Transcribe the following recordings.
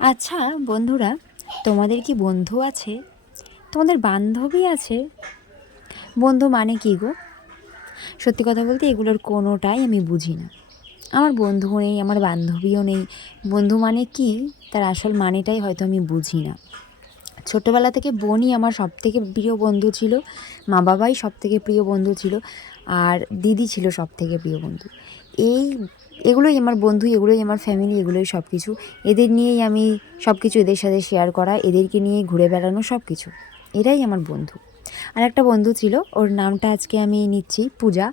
আচ্ছা বন্ধুরা, তোমাদের কি বন্ধু আছে? তোমাদের বান্ধবী আছে? বন্ধু মানে কী গো? সত্যি কথা বলতে এগুলোর কোনোটাই আমি বুঝি না। আমার বন্ধুও নেই, আমার বান্ধবীও নেই। বন্ধু মানে কি, তার আসল মানেটাই হয়তো আমি বুঝি না। ছোটোবেলা থেকে বোনই আমার সবথেকে প্রিয় বন্ধু ছিল, মা বাবাই সবথেকে প্রিয় বন্ধু ছিল, আর দিদি ছিল সবথেকে প্রিয় বন্ধু। এই এগুলোই আমার বন্ধু, এগুলোই আমার ফ্যামিলি, এগুলোই সব কিছু। এদের নিয়েই আমি সব কিছু, এদের সাথে শেয়ার করা, এদেরকে নিয়ে ঘুরে বেড়ানো, সব কিছু। এরাই আমার বন্ধু। আর একটা বন্ধু ছিল, ওর নামটা আজকে আমি নিচ্ছি, পূজা।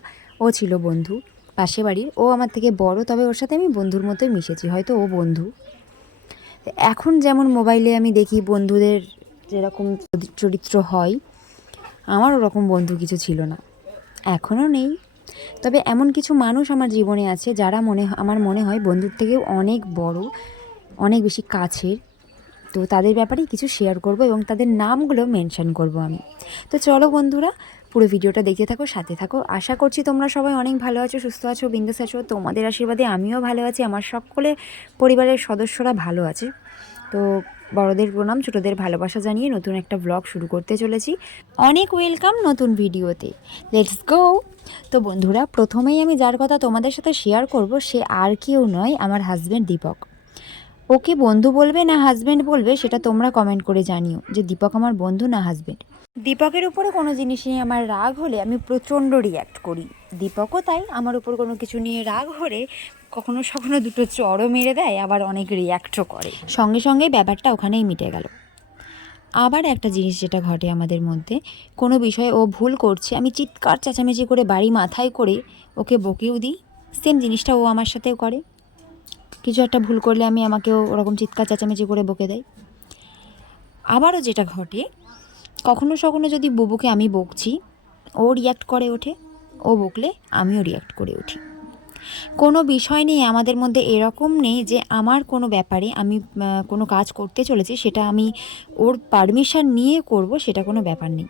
ও ছিল বন্ধু, পাশে বাড়ির। ও আমার থেকে বড়, তবে ওর সাথে আমি বন্ধুর মতোই মিশেছি, হয়তো ও বন্ধু। এখন যেমন মোবাইলে আমি দেখি বন্ধুদের যেরকম চরিত্র হয়, আমার ওরকম বন্ধু কিছু ছিল না, এখনও নেই। তবে এমন কিছু মানুষ আমার জীবনে আছে যারা আমার মনে হয় বন্ধুর থেকেও অনেক বড়, অনেক বেশি কাছের। তো তাদের ব্যাপারেই কিছু শেয়ার করব এবং তাদের নামগুলো মেনশন করব আমি। তো চলো বন্ধুরা, পুরো ভিডিওটা দেখতে থাকো, সাথে থাকো। আশা করছি তোমরা সবাই অনেক ভালো আছো, সুস্থ আছো, বিন্দাস আছো। তোমাদের আশীর্বাদে আমিও ভালো আছি, আমার সকলে পরিবারের সদস্যরা ভালো আছে। তো বড়দের প্রণাম, ছোটদের ভালোবাসা জানিয়ে নতুন একটা ব্লগ শুরু করতে চলেছি। অনেক ওয়েলকাম নতুন ভিডিওতে। Let's go. তো বন্ধুরা, প্রথমেই আমি যার কথা তোমাদের সাথে শেয়ার করব, সে আর কেউ নয়, আমার হাজব্যান্ড দীপক। ওকে বন্ধু বলবে না হাজব্যান্ড বলবে, সেটা তোমরা কমেন্ট করে জানিও যে দীপক আমার বন্ধু না হাজব্যান্ড। দীপকের উপরে কোনো জিনিস নিয়ে আমার রাগ হলে আমি প্রচণ্ড রিয়্যাক্ট করি। দীপকও তাই, আমার উপর কোনো কিছু নিয়ে রাগ হলে কখনো সখনো দুটো চড়ও মেরে দেয়, আবার অনেক রিয়্যাক্টও করে। সঙ্গে সঙ্গে ব্যাপারটা ওখানেই মিটে গেল। আবার একটা জিনিস যেটা ঘটে আমাদের মধ্যে, কোনো বিষয়ে ও ভুল করছে, আমি চিৎকার চেঁচামেচি করে বাড়ি মাথায় করে ওকে বকেও দিই। সেম জিনিসটা ও আমার সাথেও করে। কিছু একটা ভুল করলে আমাকেও ওরকম চিৎকার চেঁচামেচি করে বকে দেয়। আবারও যেটা ঘটে, কখনো সখনো যদি বুবুকে আমি বকছি, ও রিয়্যাক্ট করে ওঠে, ও বকলে আমিও রিয়্যাক্ট করে উঠি। কোনো বিষয় নিয়ে আমাদের মধ্যে এরকম নেই যে আমার কোনো ব্যাপারে আমি কোনো কাজ করতে চলেছি, সেটা আমি ওর পারমিশন নিয়ে করব, সেটা কোনো ব্যাপার নেই।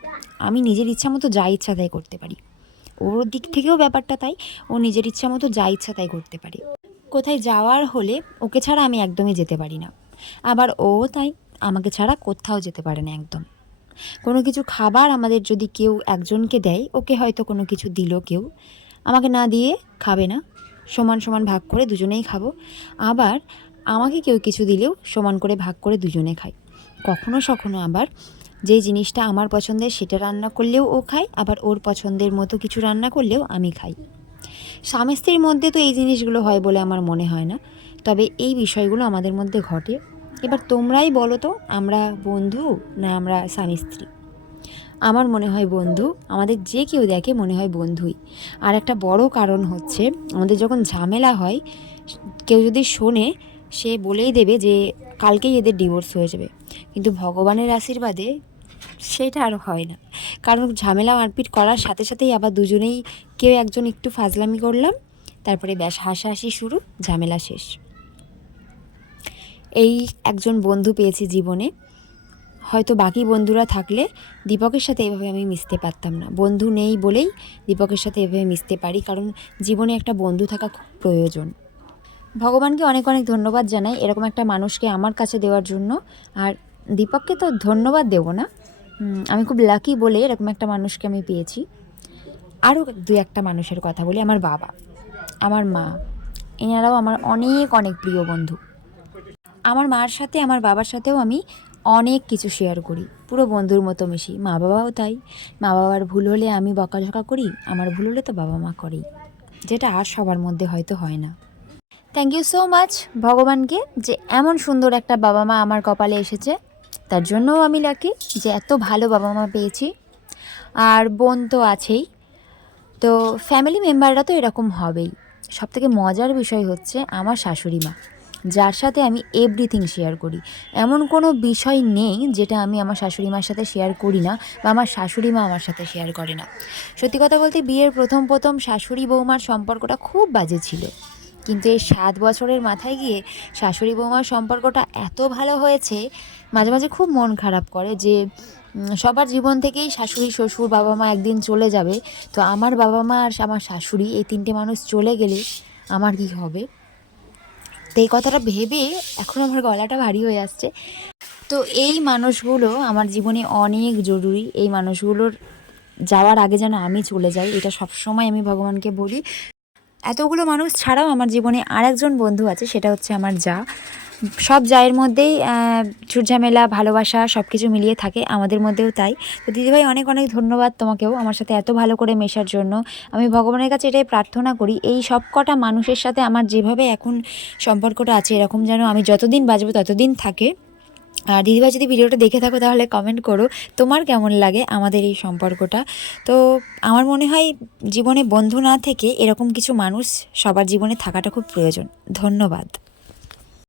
আমি নিজের ইচ্ছা মতো যা ইচ্ছা তাই করতে পারি। ওর দিক থেকেও ব্যাপারটা তাই, ও নিজের ইচ্ছা মতো যা ইচ্ছা তাই করতে পারে। কোথায় যাওয়ার হলে ওকে ছাড়া আমি একদমই যেতে পারি না। আবার ও তাই, আমাকে ছাড়া কোথাও যেতে পারে না একদম। কোনো কিছু খাবার আমাদের যদি কেউ একজনকে দেয়, ওকে হয়তো কোনো কিছু দিল কেউ, আমাকে না দিয়ে খাবে না, সমান সমান ভাগ করে দুজনেই খাবো। আবার আমাকে কেউ কিছু দিলেও সমান করে ভাগ করে দুজনে খাই। কখনো সখনো আবার যেই জিনিসটা আমার পছন্দের সেটা রান্না করলেও ও খায়, আবার ওর পছন্দের মতো কিছু রান্না করলেও আমি খাই। স্বামী স্ত্রীর মধ্যে তো এই জিনিসগুলো হয় বলে আমার মনে হয় না, তবে এই বিষয়গুলো আমাদের মধ্যে ঘটে। এবার তোমরাই বলো তো, আমরা বন্ধু না আমরা স্বামী স্ত্রী? আমার মনে হয় বন্ধু। আমাদের যে কেউ দেখে মনে হয় বন্ধুই। আর একটা বড় কারণ হচ্ছে, আমাদের যখন ঝামেলা হয়, কেউ যদি শোনে, সে বলেই দেবে যে কালকেই এদের ডিভোর্স হয়ে যাবে। কিন্তু ভগবানের আশীর্বাদে সেটা আর হয় না। কারণ ঝামেলা মারপিট করার সাথে সাথেই আবার দুজনেই কেউ একজন একটু ফাজলামি করলাম, তারপরে ব্যাস হাসাহাসি শুরু, ঝামেলা শেষ। এই একজন বন্ধু পেয়েছি জীবনে। হয়তো বাকি বন্ধুরা থাকলে দীপকের সাথে এভাবে আমি মিশতে পারতাম না। বন্ধু নেই বলেই দীপকের সাথে এভাবে মিশতে পারি, কারণ জীবনে একটা বন্ধু থাকা খুব প্রয়োজন। ভগবানকে অনেক অনেক ধন্যবাদ জানাই এরকম একটা মানুষকে আমার কাছে দেওয়ার জন্য। আর দীপককে তো ধন্যবাদ দেবো না, আমি খুব লাকি বলে এরকম একটা মানুষকে আমি পেয়েছি। আরও দু একটা মানুষের কথা বলি। আমার বাবা, আমার মা, এনারাও আমার অনেক অনেক প্রিয় বন্ধু। আমার মার সাথে আমার বাবার সাথেও আমি অনেক কিছু শেয়ার করি, পুরো বন্ধুর মতো মিশি। মা বাবাও তাই। মা বাবার ভুল হলে আমি বকাঝকা করি, আমার ভুল হলে তো বাবা মা করেই, যেটা আর সবার মধ্যে হয়তো হয় না। থ্যাংক ইউ সো মাচ ভগবানকে, যে এমন সুন্দর একটা বাবা মা আমার কপালে এসেছে। তার জন্যও আমি লাকি যে এত ভালো বাবা মা পেয়েছি। আর বোন তো আছেই। তো ফ্যামিলি মেম্বাররা তো এরকম হবেই। সবথেকে মজার বিষয় হচ্ছে আমার শাশুড়ি মা, যার সাথে আমি এভরিথিং শেয়ার করি। এমন কোনো বিষয় নেই যেটা আমি আমার শাশুড়ি মার সাথে শেয়ার করি না, বা আমার শাশুড়ি মা আমার সাথে শেয়ার করে না। সত্যি কথা বলতে বিয়ের প্রথম প্রথম শাশুড়ি বৌমার সম্পর্কটা খুব বাজে ছিল, কিন্তু এই 7 বছরের মাথায় গিয়ে শাশুড়ি বৌমার সম্পর্কটা এত ভালো হয়েছে, মাঝে মাঝে খুব মন খারাপ করে যে সবার জীবন থেকেই শাশুড়ি শ্বশুর বাবা মা একদিন চলে যাবে, তো আমার বাবা মা আর আমার শাশুড়ি এই তিনটে মানুষ চলে গেলে আমার কী হবে। তো এই কথাটা ভেবে এখন আমার গলাটা ভারী হয়ে আসছে। তো এই মানুষগুলো আমার জীবনে অনেক জরুরি। এই মানুষগুলোর যাওয়ার আগে যেন আমি চলে যাই, এটা সবসময় আমি ভগবানকে বলি। এতগুলো মানুষ ছাড়াও আমার জীবনে আরেকজন বন্ধু আছে, সেটা হচ্ছে আমার যা। সব জায়ের মধ্যেই ঝুটঝামেলা, ভালোবাসা সব কিছু মিলিয়ে থাকে, আমাদের মধ্যেও তাই। তো দিদিভাই অনেক অনেক ধন্যবাদ তোমাকেও আমার সাথে এত ভালো করে মেশার জন্য। আমি ভগবানের কাছে এটাই প্রার্থনা করি, এই সব কটা মানুষের সাথে আমার যেভাবে এখন সম্পর্কটা আছে, এরকম যেন আমি যতদিন বাঁচবো ততদিন থাকে। আর দিদিভাই যদি ভিডিওটা দেখে থাকো তাহলে কমেন্ট করো তোমার কেমন লাগে আমাদের এই সম্পর্কটা। তো আমার মনে হয় জীবনে বন্ধু না থেকে এরকম কিছু মানুষ সবার জীবনে থাকাটা খুব প্রয়োজন। ধন্যবাদ।